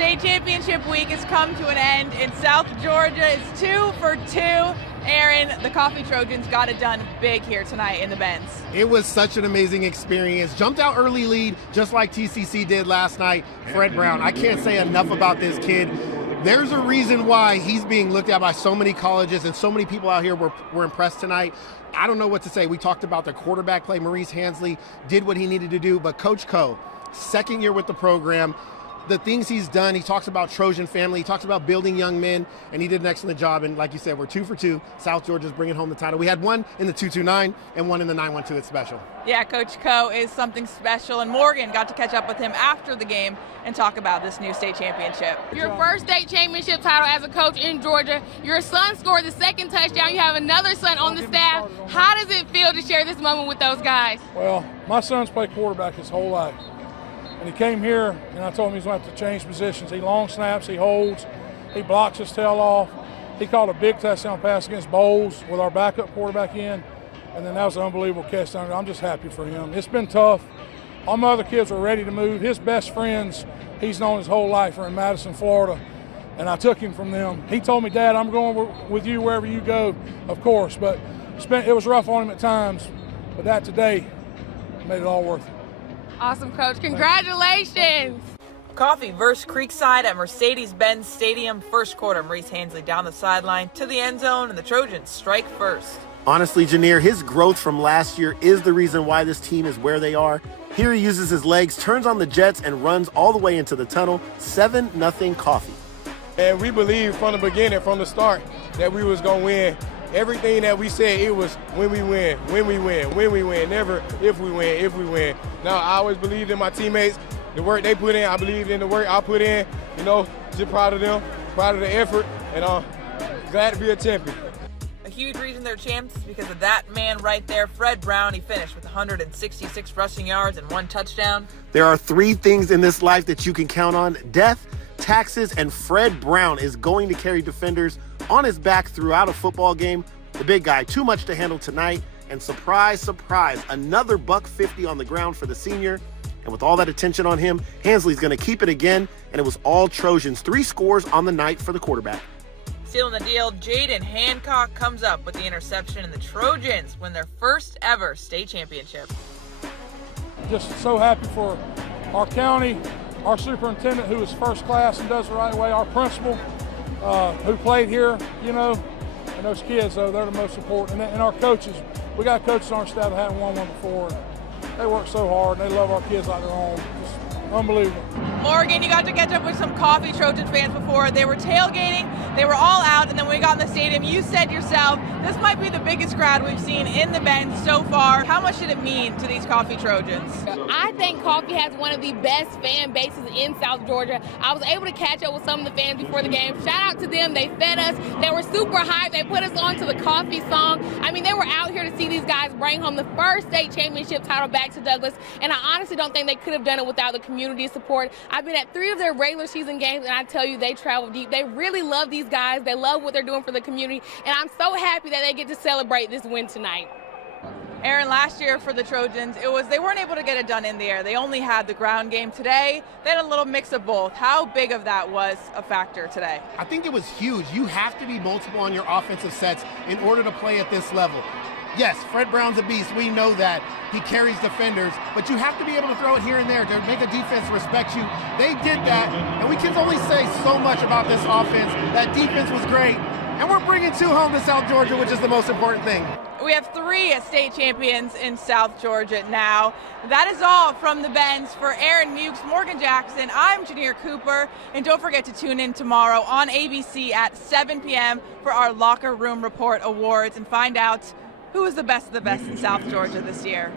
State championship week has come to an end in South Georgia. It's 2 for 2. Aaron, the Coffee Trojans got it done big here tonight in the Benz. It was such an amazing experience. Jumped out early lead, just like TCC did last night. Fred Brown, I can't say enough about this kid. There's a reason why he's being looked at by so many colleges, and so many people out here were impressed tonight. I don't know what to say. We talked about the quarterback play. Maurice Hansley did what he needed to do, but Coach Coe, second year with the program, the things he's done, he talks about Trojan family, he talks about building young men, and he did an excellent job. And like you said, we're 2 for 2. South Georgia's bringing home the title. We had one in the 229 and one in the 912. It's special. Yeah, Coach Coe is something special, and Morgan got to catch up with him after the game and talk about this new state championship. Your first state championship title as a coach in Georgia. Your son scored the second touchdown. You have another son on the staff. How does it feel to share this moment with those guys? Well, my son's played quarterback his whole life. And he came here, and I told him he's going to have to change positions. He long snaps, he holds, he blocks his tail off. He caught a big touchdown pass against Bowles with our backup quarterback in, and then that was an unbelievable catch down there. I'm just happy for him. It's been tough. All my other kids were ready to move. His best friends, he's known his whole life, are in Madison, Florida, and I took him from them. He told me, Dad, I'm going with you wherever you go, of course, but it was rough on him at times, but that today made it all worth it. Awesome, Coach. Congratulations. Coffee versus Creekside at Mercedes-Benz Stadium. First quarter, Maurice Hansley down the sideline to the end zone, and the Trojans strike first. Honestly, Janier, his growth from last year is the reason why this team is where they are. Here he uses his legs, turns on the jets, and runs all the way into the tunnel. 7-0 Coffee. And we believed from the beginning, from the start, that we was going to win. Everything that we said, it was when we win, when we win, when we win, never if we win, if we win. Now, I always believed in my teammates, the work they put in. I believed in the work I put in. You know, just proud of them, proud of the effort, and glad to be a champion. A huge reason they're champs is because of that man right there, Fred Brown. He finished with 166 rushing yards and 1 touchdown. There are 3 things in this life that you can count on: death, taxes, and Fred Brown is going to carry defenders on his back throughout a football game. The big guy, too much to handle tonight. And surprise, surprise, another $150 on the ground for the senior. And with all that attention on him, Hansley's going to keep it again. And it was all Trojans. 3 scores on the night for the quarterback. Sealing the deal, Jaden Hancock comes up with the interception, and the Trojans win their first ever state championship. Just so happy for our county, our superintendent, who is first class and does it the right way, our principal, who played here, you know, and those kids, though, they're the most important. And our coaches, we got coaches on our staff that haven't won one before. They work so hard, and they love our kids like their own. Just unbelievable. Morgan, you got to catch up with some Coffee Trojan fans before. They were tailgating, they were all out, and then when we got in the stadium, you said yourself, this might be the biggest crowd we've seen in the Benz so far. How much did it mean to these Coffee Trojans? I think Coffee has one of the best fan bases in South Georgia. I was able to catch up with some of the fans before the game. Shout out to them. They fed us. They were super hyped. They put us onto the Coffee song. I mean, they were out here to see these guys bring home the first state championship title back to Douglas, and I honestly don't think they could have done it without the community support. I've been at 3 of their regular season games, and I tell you, they travel deep. They really love these guys. They love what they're doing for the community, and I'm so happy that they get to celebrate this win tonight. Aaron, last year for the Trojans, they weren't able to get it done in the air. They only had the ground game. Today, they had a little mix of both. How big of that was a factor today? I think it was huge. You have to be multiple on your offensive sets in order to play at this level. Yes, Fred Brown's a beast. We know that. He carries defenders, but you have to be able to throw it here and there to make a defense respect you. They did that, and we can only say so much about this offense. That defense was great, and we're bringing 2 home to South Georgia, which is the most important thing. We have 3 state champions in South Georgia now. That is all from the Benz. For Aaron Mukes, Morgan Jackson, I'm Janier Cooper. And don't forget to tune in tomorrow on ABC at 7 p.m. for our Locker Room Report Awards and find out who is the best of the best in South Georgia this year.